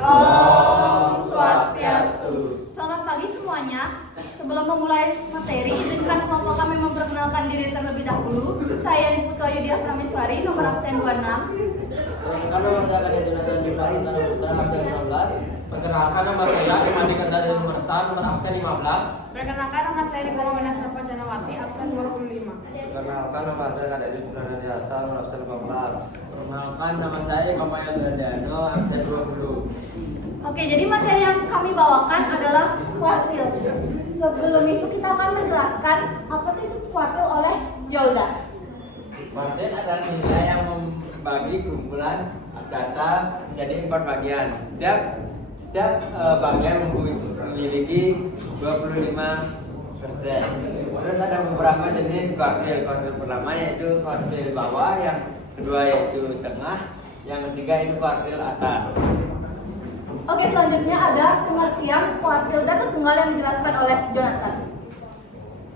Om Swastiastu. Selamat pagi semuanya. Sebelum memulai materi, izinkan kelompok kami memperkenalkan diri terlebih dahulu. Saya Niputu Ayudhya Prameswari, nomor absen 26. Perkenalkan nama saya Kadek Jonathan Dipa Santana Putra, absen 19. Perkenalkan nama saya Imadi Kandari Numerta, nomor absen 15. Perkenalkan nama saya Nikola Wenasapa Janawati, absen 25. Perkenalkan nama saya Kadek Putra Biasa, nomor absen 15. Perkenalkan nama saya Kamayan Dardano, absen 20. Oke, jadi materi yang kami bawakan adalah kuartil. Sebelum itu kita akan menjelaskan apa sih itu kuartil oleh Yolda. Kuartil adalah nilai yang membagi kumpulan data menjadi 4 bagian. Setiap bagian memiliki 25%. Terus ada beberapa jenis kuartil. Kuartil pertama yaitu kuartil bawah, yang kedua yaitu tengah, yang ketiga itu kuartil atas. Oke, selanjutnya ada pengertian kuartil data tunggal yang dijelaskan oleh Jonathan.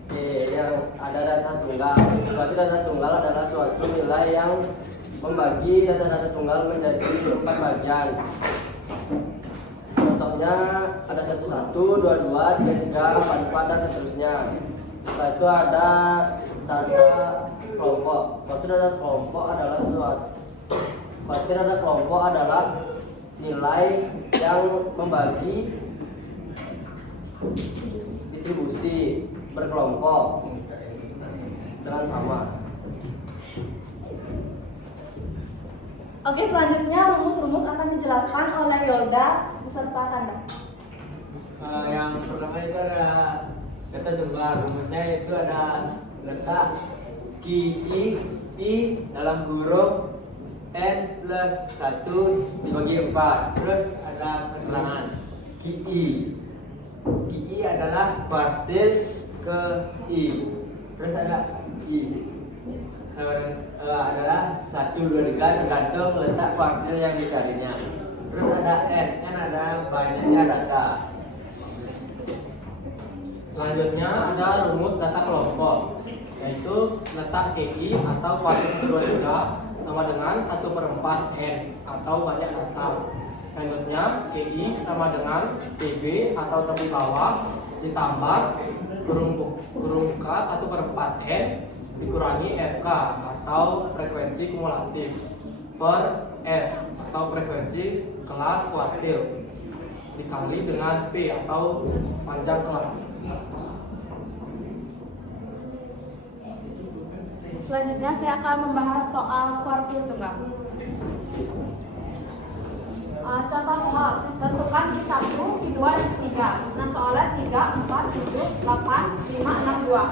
Oke, yang ada data tunggal. Suatu data tunggal adalah suatu nilai yang membagi data-data tunggal menjadi 4 bagian. Contohnya ada 11, 22, 33, 44, dan seterusnya. Setelah itu ada data kelompok. Suatu data kelompok adalah nilai yang membagi distribusi berkelompok dengan sama. Oke, selanjutnya rumus-rumus akan dijelaskan oleh Yolda beserta Kanda. Yang pertama itu ada data tunggal. Rumusnya itu ada letak I dalam huruf N plus 1 dibagi 4. Terus ada keterangan KI adalah kuartil ke I. Terus ada I adalah 1, 2, 3 tergantung letak kuartil yang dicarinya. Terus ada N ada banyaknya data. Selanjutnya ada rumus data kelompok, yaitu letak KI atau kuartil kedua juga sama dengan 1/4 N atau banyak data. Selanjutnya KI sama dengan PB atau tepi bawah ditambah kurung K 1/4 N dikurangi FK atau frekuensi kumulatif per F atau frekuensi kelas kuartil dikali dengan P atau panjang kelas. Selanjutnya saya akan membahas soal kuartil tunggal. Contoh soal, tentukan I1, I2, dan I3. Nah, soalnya 3, 4, 7, 8, 5, 6, 2.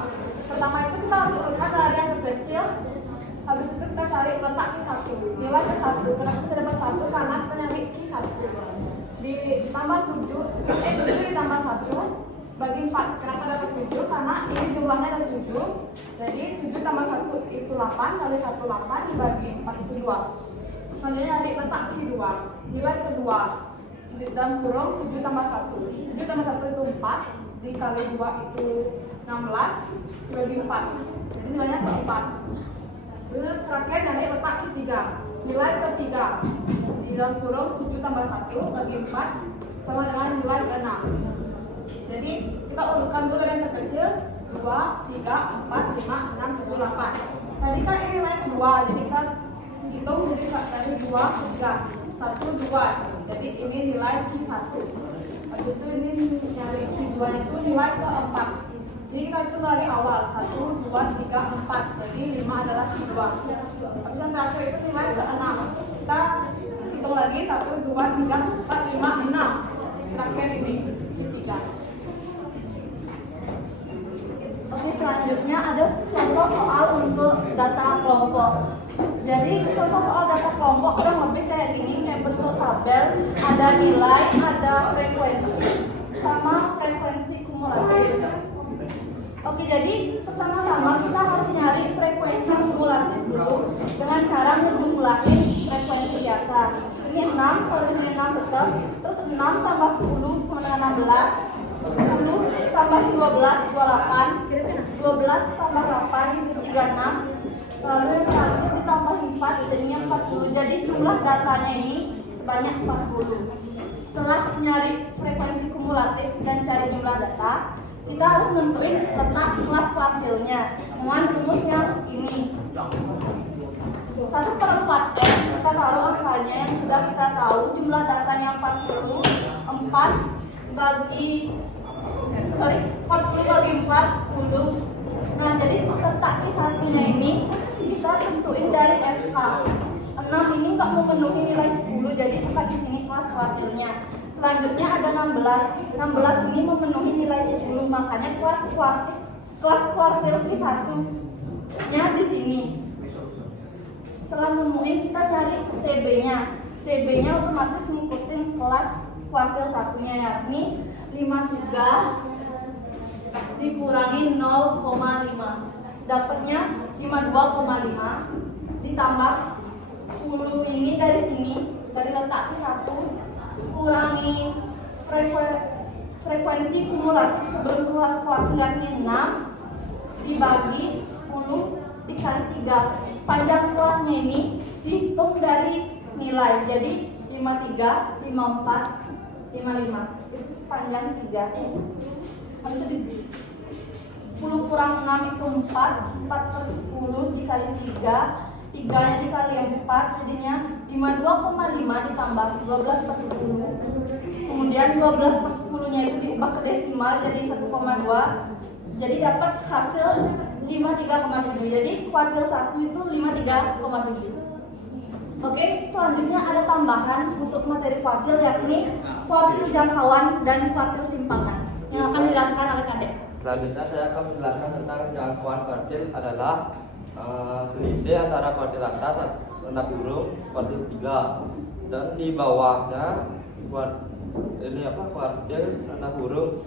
Pertama itu kita harus urutkan dari yang terkecil. Habis itu kita cari letak Q1. Nilai Q1. Kenapa bisa dapat 1? Karena kita nyari Q1. Ditambah 7 ditambah 1 bagi 4. Kenapa dapat 7? Karena ini jumlahnya ada 7. Jadi 7 tambah 1 itu 8, kali 1 8 dibagi 4 itu 2. Selanjutnya adik letak Q2. Nilai kedua di dalam kurung 7 tambah 1. 7 tambah 1 itu 4, dikali 2 itu 16, dibagi 4. Jadi nilainya ke-4. Terus terakhir adik letak Q3. Nilai ketiga di dalam kurung 7 tambah 1 bagi 4 sama dengan nilai ke-6. Jadi kita urutkan dulu dari yang terkecil 2, 3, 4, 5, 6, 7, 8. Tadi kan ini nilai kedua, jadi kita hitung jadi tadi 2, 3, 1, 2. Jadi ini nilai Q1. Habis itu ini nyari Q2 itu nilai ke-4. Jadi kita hitung dari awal 1, 2, 3, 4. Jadi 5 adalah Q2. Habis yang terakhir itu nilai ke-6. Kita hitung lagi 1, 2, 3, 4, 5, 6. Terakhir ini Q3. Oke, selanjutnya ada contoh soal untuk data kelompok. Jadi contoh soal data kelompok kurang lebih kayak gini, kayak bentuk tabel, ada nilai, ada frekuensi, sama frekuensi kumulatif. Oke, jadi pertama-tama kita harus nyari frekuensi kumulatif dulu dengan cara menjumlahin frekuensi biasa. Ini 6, kalau di sini 6 tetap, terus 6 tambah 10 sama dengan 16. 10 tambah 12, 28. 12 tambah 8, 36. Lalu yang terakhir ditambah 4, jadinya 40. Jadi jumlah datanya ini sebanyak 40. setelah nyari frekuensi kumulatif dan cari jumlah data, kita harus nentuin letak kelas kuartilnya dengan rumus yang ini. 1/4 N, kita taruh angkanya yang sudah kita tahu, jumlah datanya 40 bagi 4, 10. Nah, jadi letak satunya ini kita tentuin dari FK. 6 ini nggak memenuhi nilai 10, jadi bukan di sini kelas kuartilnya. Selanjutnya ada 16. 16 ini memenuhi nilai 10, makanya kelas kuartil ini satunya di sini. Setelah nemuin, kita cari TB-nya. TB-nya otomatis ngikutin kelas kuartil satunya, yakni 53 dikurangi 0,5. Dapatnya 52,5 ditambah 10 ini dari sini, dari letak Q1 kurangi frekuensi kumulatif sebelum kelas kuartil yakni 6 dibagi 10 dikali 3. Panjang kelasnya ini dihitung dari nilai, jadi 53, 54, 55 itu panjang 3. Itu 10 kurang 6 itu 4/10 dikali 3, 3 nya dikali 4 jadinya 52,5 ditambah 12/10. Kemudian 12/10 nya itu diubah ke desimal jadi 1,2, jadi dapat hasil 53,7. Jadi kuartil 1 itu 53,7. Oke, selanjutnya ada tambahan untuk materi kuartil, yakni kuartil jangkauan dan kuartil simpangan yang akan dijelaskan oleh Kadek. Selanjutnya saya akan menjelaskan tentang jangkauan kuartil adalah selisih antara kuartil atas tanda kurung kuartil 3 dan di bawahnya kuartil tanda kurung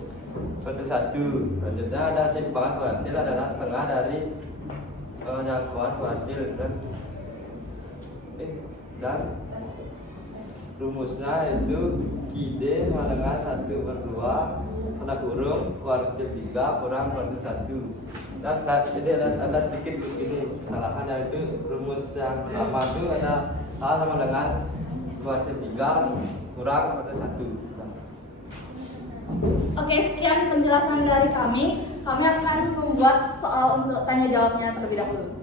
kuartil 1. Selanjutnya ada simpangan kuartil adalah setengah dari jangkauan kuartil dan rumusnya itu QD sama dengan 1/2 tanda kurung kuartil 3 kurang kuartil 1. Dan jadi ada sedikit begini kesalahan, yaitu rumus yang pertama itu ada salah sama dengan kuartil 3 kurang kuartil 1. Oke, sekian penjelasan dari kami. Kami akan membuat soal untuk tanya jawabnya terlebih dahulu.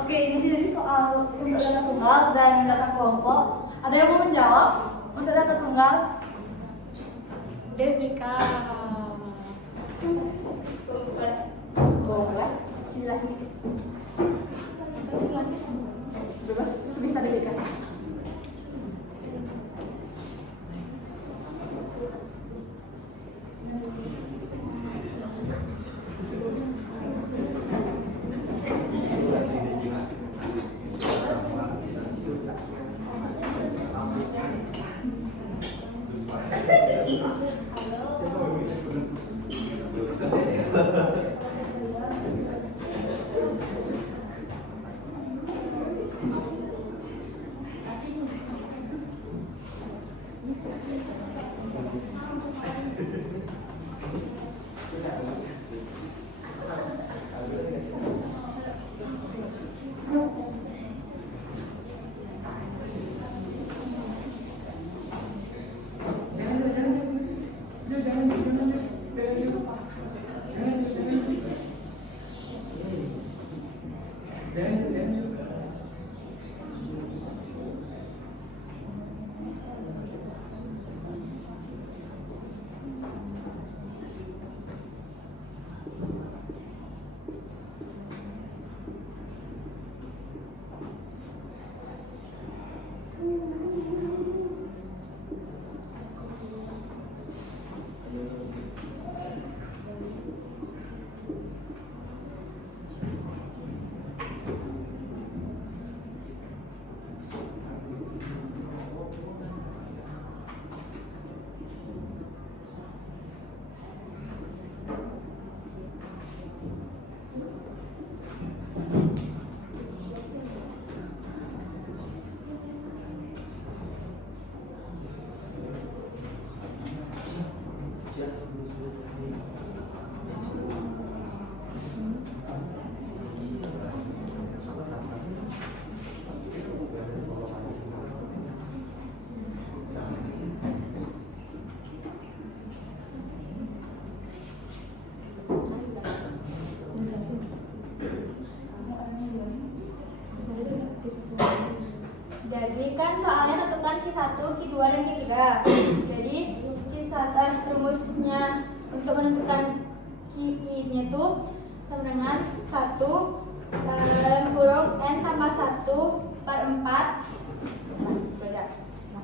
Oke, ini jadi soal untuk data tunggal dan data kelompok. Ada yang mau menjawab untuk data tunggal? Devika. Boleh. Silakan. Bebas, bisa Devika. Jadi kan soalnya tentukan Q1, Q2, dan Q3. Jadi rumusnya untuk menentukan Q-nya itu sama dengan 1 dalam kurung N tambah 1/4.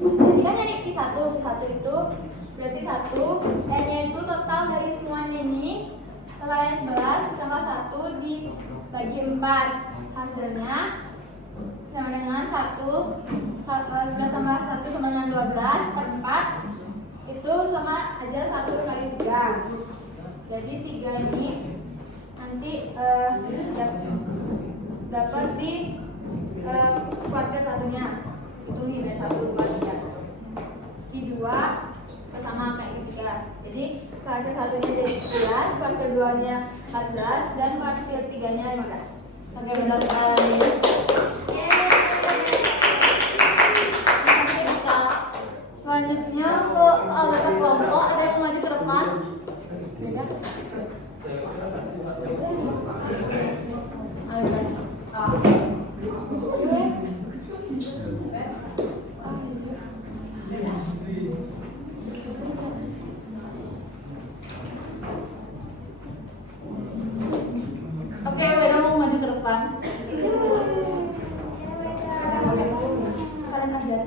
Jadi kan dari Q1 itu berarti 1, N-nya itu total dari semuanya ini totalnya 11 tambah 1 dibagi 4. Hasilnya sama dengan 11 tambah 1 sama dengan 12/4, itu sama aja 1 kali 3. Jadi 3 ini nanti dapat di kuartil satunya. Itu nih dari 1, 2, 3. Di 2 sama kayak ketiga. Jadi kuartil satunya jadi 11, kuartil 2-nya 14, dan kuartil 3-nya 15. Oke, benar sekali. Selanjutnya untuk soal data kelompok, ada yang maju ke depan? Ayo guys. Oke, Weda mau maju ke depan. Kalian ajar.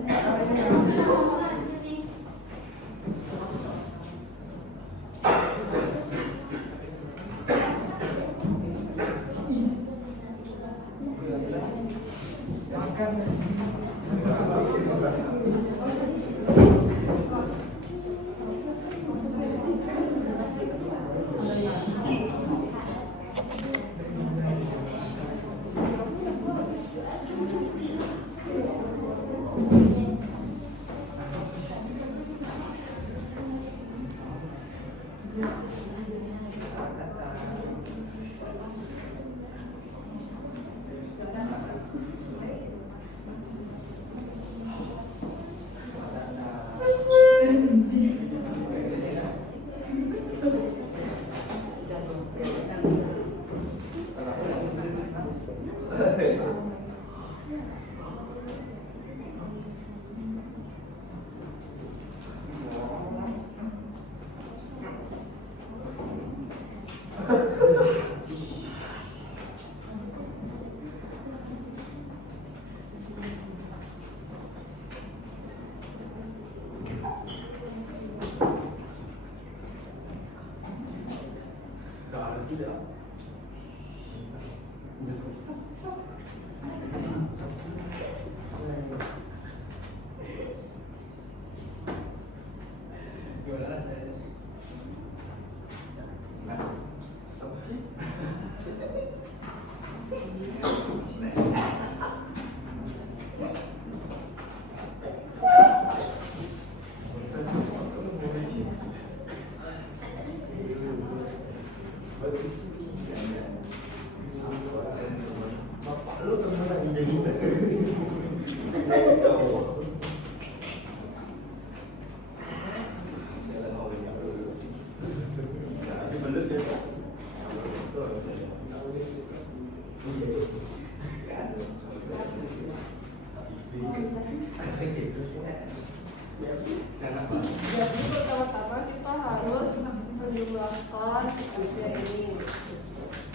Jadi pertama-tama kita harus menjumlahkan usia ini.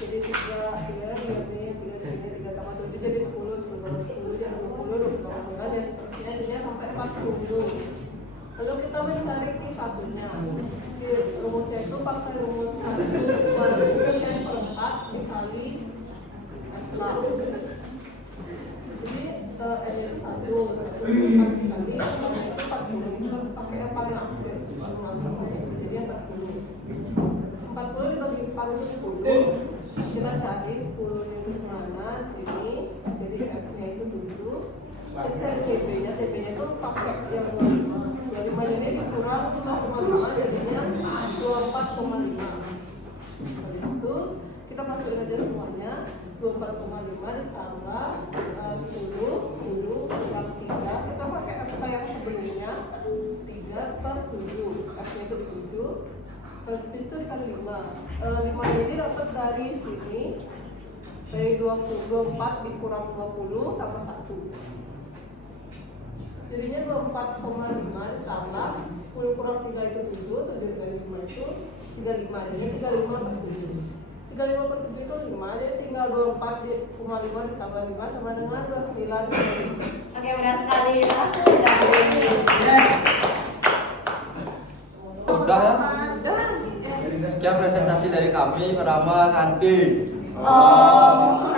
Jadi 3 tambah 7 jadi 10 jadi 20 dan seterusnya jadinya sampai 40. Lalu kita mencari Q1-nya. Di rumusnya itu pakai rumus 1 kuadrat N per 4 dikali N. Jadi N itu 1 dikali 40 pakai yang paling akhir jadi 40 dibagi 4 itu 10. Kita cari 10 ini mana sini, jadi F nya itu 7. Kita CP nya itu pakai yang 25 jadi dikurang 0,5 jadinya 24,5. Habis itu kita masukin aja semuanya 24,5 ditambah 10 kurang 3. Kita pakai F yang sebelumnya 3 per 7. F nya itu 7. Habis itu dikali 5 ini dapat dari sini, dari 24 dikurang 20 tambah 1. Jadinya 24,5 ditambah 10 kurang 3 itu 7, 7 kali 5 itu 35. Jadi 35 per 7. 35 per 7 itu 5, jadi tinggal 24,5 ditambah 5 sama dengan 29. Oke, mudah sekali. Langsung dari Udah ya. Sekian presentasi dari kami, Rama, Santi. Oh,